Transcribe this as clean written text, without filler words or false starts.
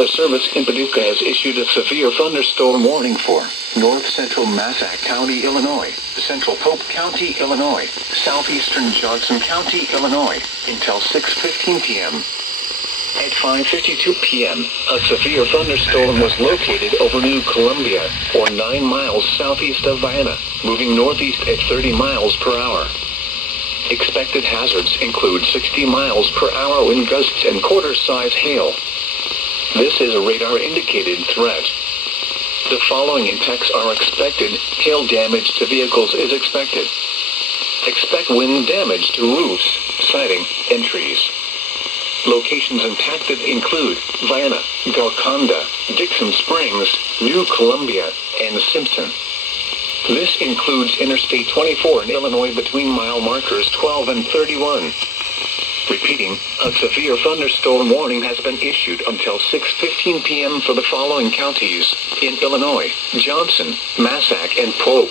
Weather Service in Paducah has issued a severe thunderstorm warning for north-central Massac County, Illinois, central Pope County, Illinois, southeastern Johnson County, Illinois, until 6:15 p.m. At 5:52 p.m., a severe thunderstorm was located over New Columbia, or 9 miles southeast of Vienna, moving northeast at 30 miles per hour. Expected hazards include 60 miles per hour wind gusts and quarter-size hail. This is a radar-indicated threat. The following impacts are expected. Hail damage to vehicles is expected. Expect wind damage to roofs, siding, and trees. Locations impacted include Vienna, Golconda, Dixon Springs, New Columbia, and Simpson. This includes Interstate 24 in Illinois between mile markers 12 and 31. Repeating, a severe thunderstorm warning has been issued until 6:15 p.m. for the following counties in Illinois: Johnson, Massac, and Pope.